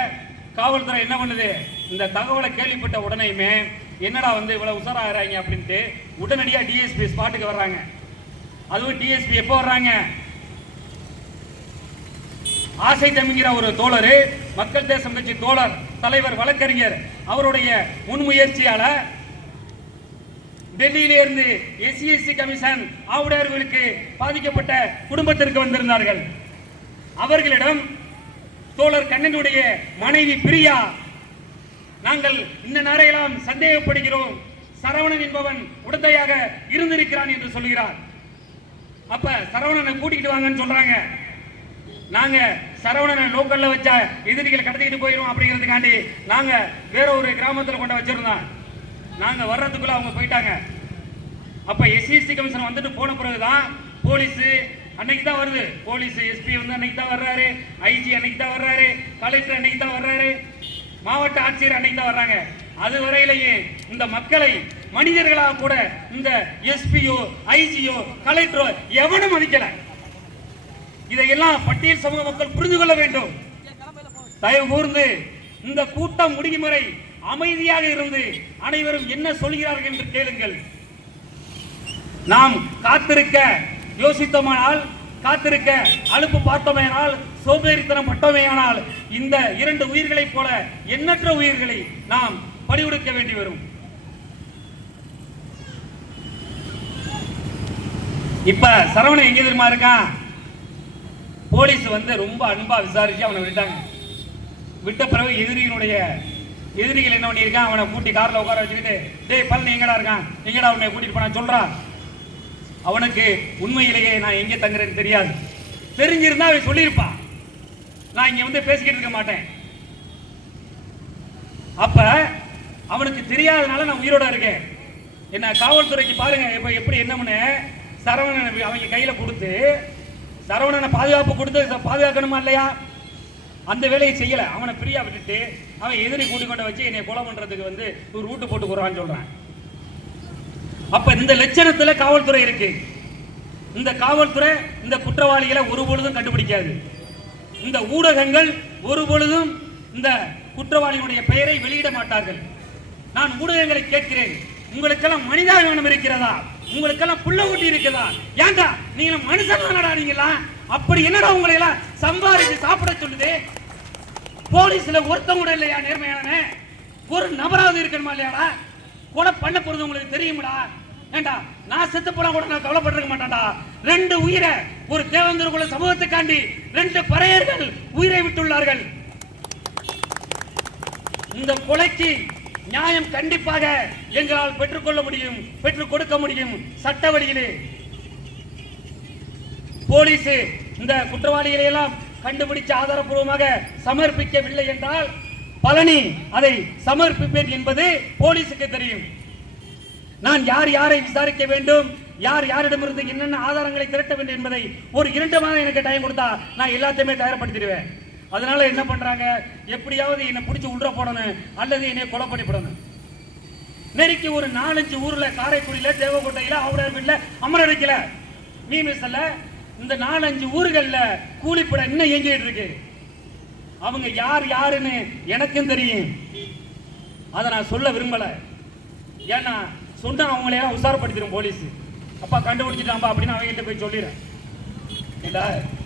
காவல்துறை என்ன பண்ணுது, இந்த தகவலை கேள்விப்பட்ட உடனேயுமே என்னடா இவ்வளவு உஷாராகிறாங்க அப்படின்ட்டு உடனடியாக டிஎஸ்பி ஸ்பாட்டுக்கு வர்றாங்க. அதுவும் டிஎஸ்பி எப்போ வர்றாங்க, ஆசை தம்பிங்கிற ஒரு தோழர், மக்கள் தேசம் கட்சி தோழர், தலைவர், வழக்கறிஞர், அவருடைய முன்முயற்சியால டெல்லியிலே இருந்து SC கமிஷன் ஆவுடையார்களுக்கு பாதிக்கப்பட்ட குடும்பத்திற்கு வந்திருந்தார்கள். அவர்களிடம் தோழர் கண்ணனுடைய மனைவி பிரியா, நாங்கள் இந்த நேரையெல்லாம் சந்தேகப்படுகிறோம், சரவணன் என்பவன் உடந்தையாக இருந்திருக்கிறான் என்று சொல்கிறார். அப்ப சரவணனை கூட்டிட்டு வாங்கன்னு சொல்றாங்க. நாங்க சரவணனை லோக்கல்ல வச்ச எதிரிகளை கடத்திட்டு போயிடும் அப்படிங்கிறதுக்காண்டி நாங்க வேற ஒரு கிராமத்தில் கொண்டு வச்சிருந்தோம். நாங்க வர்றதுக்குள்ள அவங்க போயிட்டாங்க. அப்ப SC கமிஷன் வந்துட்டு போன பிறகுதான் போலீஸ் அன்னைக்கு தான் வருது, போலீஸ் SP அன்னைக்கு தான் வர்றாரு, IG அன்னைக்கு தான் வர்றாரு, கலெக்டர் அன்னைக்கு தான் வர்றாரு, மாவட்ட ஆட்சியர் அன்னைக்கு தான் வர்றாங்க. அது வரையிலேயே இந்த மக்களை மனிதர்களாக கூட இந்த SPயோ IGயோ கலெக்டரோ எவனும் மதிக்கல. இதையெல்லாம் பட்டியல் சமூக மக்கள் புரிந்து கொள்ள வேண்டும். தயவு கூர்ந்து இந்த கூட்டம் முடியும் வரை அமைதியாக இருந்து அனைவரும் என்ன சொல்கிறார்கள் என்று கேளுங்கள். நாம் காத்திருக்க யோசித்தோமானால், காத்திருக்க அலுப்பு பார்த்தோமேனால், சோம்பேறித்தனம் பட்டோமேயானால் இந்த 2 உயிர்களைப் போல எண்ணற்ற உயிர்களை நாம் பறிகொடுக்க வேண்டி வரும். இப்ப சரவணன் எங்க தெரியுமா இருக்கான், போலீஸ் ரொம்ப அன்பா விசாரிச்சு அவனை விட்டாங்க. விட்ட பிறகு எதிரிகள் என்ன பண்ணியிருக்கான், அவனை கூட்டி கார்ல உட்கார வச்சுக்கிட்டு, டேய் பழனி எங்கடா இருக்கான், எங்கடா அவனை கூட்டிட்டு போனா சொல்றான். அவனுக்கு உண்மையிலேயே நான் எங்கே தங்குறேன்னு தெரியாது. தெரிஞ்சிருந்தா அவன் சொல்லியிருப்பான், நான் இங்க பேசிக்கிட்டு இருக்க மாட்டேன். அப்ப அவனுக்கு தெரியாதனால நான் உயிரோட இருக்கேன். என்ன காவல்துறைக்கு பாருங்க இப்ப எப்படி என்னமுன்னு சரவணன் அவங்க கையில கொடுத்து, சரவணனை பாதுகாப்பு கொடுத்து பாதுகாக்கணுமா இல்லையா, அந்த வேலையை செய்யல. அவனை பிரியா விட்டுட்டு அவன் எதிரி கூட்டி கொண்டு வச்சு என்னை கொலை பண்றதுக்கு ஒரு ரூட்டு போட்டு போறான்னு சொல்றான். அப்ப இந்த லட்சணத்துல காவல்துறை இருக்கு. இந்த காவல்துறை இந்த குற்றவாளிகளை ஒருபொழுதும் கண்டுபிடிக்காது. இந்த ஊடகங்கள் ஒருபொழுதும் இந்த குற்றவாளிகளுடைய பெயரை வெளியிட மாட்டார்கள். நான் ஊடகங்களை கேட்கிறேன், உங்களுக்கெல்லாம் மனிதாபிமானம் இருக்கிறதா, உங்களுக்கெல்லாம் புள்ள ஊட்டி இருக்கிறதா? ஏன்டா நீங்க மனுஷன் தானடா, அப்படி என்னடா உங்களை எல்லாம் சம்பாதிச்சு சாப்பிட சொல்லுது? போலீஸ்ல ஒருத்தம் கூட இல்லையா நேர்மையான ஒரு நபராவது இருக்கணுமா இல்லையாடா? கொலை பண்ண போறது உங்களுக்கு தெரியுமாடா? ஏண்டா நான் செத்து போனா கூட நான் கவலைப்பட்டிருக்க மாட்டேன்டா. 2 உயிரை ஒரு தேவேந்திர குல சமூகத்துக்காண்டி 2 பறையர்கள் உயிரை விட்டுள்ளார்கள். இந்த கொலைக்கு நியாயம் கண்டிப்பாக எங்களால் பெற்றுக்கொள்ள முடியும், பெற்றுக் கொடுக்க முடியும் சட்ட வழியிலே. போலீஸ் இந்த குற்றவாளிகளை எல்லாம் கண்டுபிடிச்சு ஆதாரப்பூர்வமாக சமர்ப்பிக்கவில்லை என்றால் பழனி அதை சமர்ப்பிப்பேன் என்பது போலீசுக்கு தெரியும். நான் யார் யாரை விசாரிக்க வேண்டும், யார் யாரிடமிருந்து என்னென்ன ஆதாரங்களை திரட்ட வேண்டும் என்பதை ஒரு 2 மாதம் எனக்கு டைம் கொடுத்தா நான் எல்லாத்தையுமே தயார்படுத்திடுவேன். அதனால என்ன பண்றாங்க, எப்படியாவது என்னை பிடிச்சி உள்ள போடணும் அல்லது என்னை கொலை பண்ணி போடணும். நெருக்கி ஒரு 4-5 ஊர்ல, காரைக்குடியில, தேவக்கோட்டையில, ஆவுடையார்பேட்டையில, அமரடிக்கல, மீமிசல்ல, இந்த 4-5 ஊர்கள்ல கூலிப்பட இன்னும் இயங்கிட்டு இருக்கு. அவங்க யார் யாருன்னு எனக்கும் தெரியும். அதை நான் சொல்ல விரும்பல. ஏன்னா சொன்னா அவங்களையெல்லாம் உசாரப்படுத்திடும் போலீஸ். அப்பா கண்டுபிடிச்சிட்டாம்பா அப்படின்னு அவங்க கிட்ட போய் சொல்லிடுறேன் இல்ல.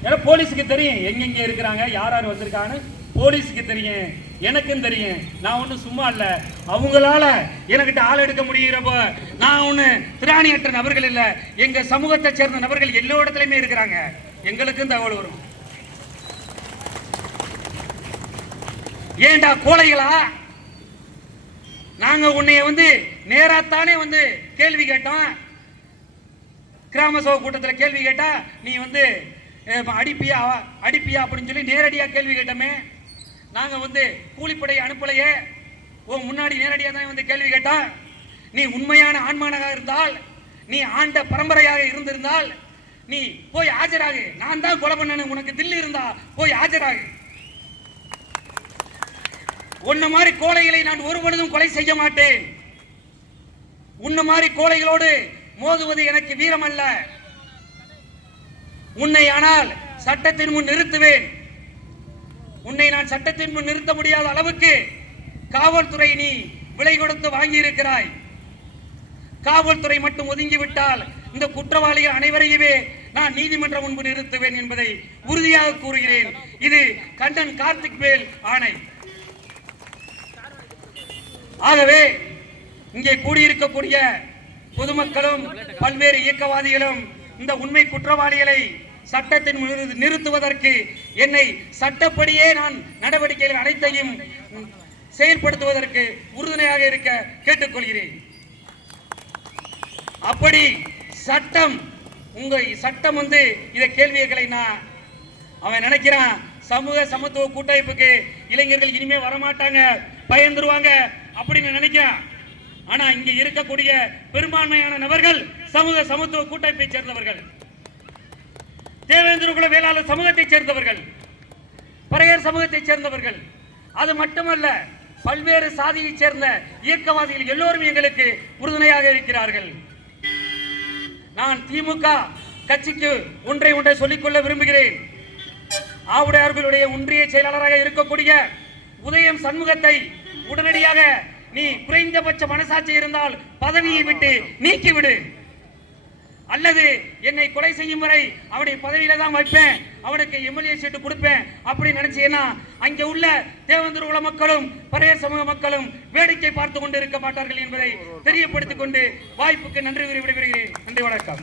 ஏன்னா போலீஸுக்கு தெரியும் எங்கெங்க இருக்கிறாங்க, யார் யார் வந்திருக்கான்னு போலீஸுக்கு தெரியும், எனக்கும் தெரியும். நான் ஒன்றும் சும்மா இல்ல, அவங்களால எனக்கிட்ட ஆள் எடுக்க முடிகிறப்போ நான் ஒன்று திராணியற்ற நபர்கள் இல்லை. எங்க சமூகத்தை சேர்ந்த நபர்கள் எல்லா இடத்துலையுமே இருக்கிறாங்க. எங்களுக்கும் தகவல் வரும். ஏண்டா கோழைகளா, நாங்க உன்னைய நேராத்தானே கேள்வி கேட்டோம். கிராம சபை கூட்டத்தில் கேள்வி கேட்டா நீ அடிப்பியா அப்படின்னு சொல்லி நேரடியா கேள்வி கேட்டோமே. நாங்க கூலிப்படை அனுப்பலையே, முன்னாடி நேரடியா தான் கேள்வி கேட்டா. நீ உண்மையான ஆண்மானாக இருந்தால் நீ ஆண்ட பரம்பரையாக இருந்திருந்தால் நீ போய் ஆஜராகு. நான் தான் கொலை பண்ணேன்னு உனக்கு தில்லு இருந்தா போய் ஆஜராகு. உன்ன மாதிரி கோழைகளை நான் ஒருபொழுதும் கொலை செய்ய மாட்டேன். உன்ன மாதிரி கோழைகளோடு மோதுவது எனக்கு வீரம் அல்ல. உன்னை ஆனால் சட்டத்தின் முன் நிறுத்துவேன். உன்னை நான் சட்டத்தின் முன் நிறுத்த முடியாத அளவுக்கு காவல்துறை நீ விலை கொடுத்து வாங்கி இருக்கிறாய். காவல்துறை மட்டும் ஒதுங்கிவிட்டால் இந்த குற்றவாளிகள் அனைவரையுமே நான் நீதிமன்றம் முன்பு நிறுத்துவேன் என்பதை உறுதியாக கூறுகிறேன். இது கண்ணன் கார்த்திக் மேல் ஆணை. ஆகவே இங்கே கூடியிருக்கக்கூடிய பொதுமக்களும் பல்வேறு இயக்கவாதிகளும் இந்த உண்மை குற்றவாளிகளை சட்டத்தின் நிறுத்துவதற்கு என்னை சட்டப்படியே நான் நடவடிக்கைகள் அனைத்தையும் செயல்படுத்துவதற்கு உறுதுணையாக இருக்க கேட்டுக்கொள்கிறேன். அப்படி சட்டம் உங்க சட்டம் இதை கேள்விகளை நான் அவன் நினைக்கிறான் சமூக சமத்துவ கூட்டமைப்புக்கு இளைஞர்கள் இனிமே வரமாட்டாங்க, பயந்துருவாங்க அப்படின்னு நினைக்கிறான். ஆனா இங்க இருக்கக்கூடிய பெரும்பான்மையான நபர்கள் சமூக சமத்துவ கூட்டமைப்பை சேர்ந்தவர்கள், தேவேந்திர குல வேளாளர் சமூகத்தை சேர்ந்தவர்கள், பறையர் சமூகத்தை சேர்ந்தவர்கள். அது மட்டுமல்ல, பல்வேறு சாதியை சேர்ந்த இயக்கவாதிகள் எல்லோரும் எங்களுக்கு உறுதுணையாக இருக்கிறார்கள். நான் திமுக கட்சிக்கு ஒன்றை சொல்லிக்கொள்ள விரும்புகிறேன். ஆவுடையார்களுடைய ஒன்றிய செயலாளராக இருக்கக்கூடிய உதயம் சண்முகத்தை உடனடியாக நீ குறைந்தபட்ச மனசாட்சி இருந்தால் பதவியை விட்டு நீக்கிவிடு. அல்லது என்னை கொலை செய்யும் வரை அவனை பதவியில தான் வைப்பேன், அவனுக்கு எம்எல்ஏ சீட்டு கொடுப்பேன் அப்படி நினைச்சீங்கன்னா அங்கே உள்ள தேவேந்திர குல மக்களும் பறையர் சமூக மக்களும் வேடிக்கை பார்த்து கொண்டு இருக்க மாட்டார்கள் என்பதை தெரியப்படுத்திக் கொண்டு வாய்ப்புக்கு நன்றி கூறி விடைபெறுகிறேன். நன்றி, வணக்கம்.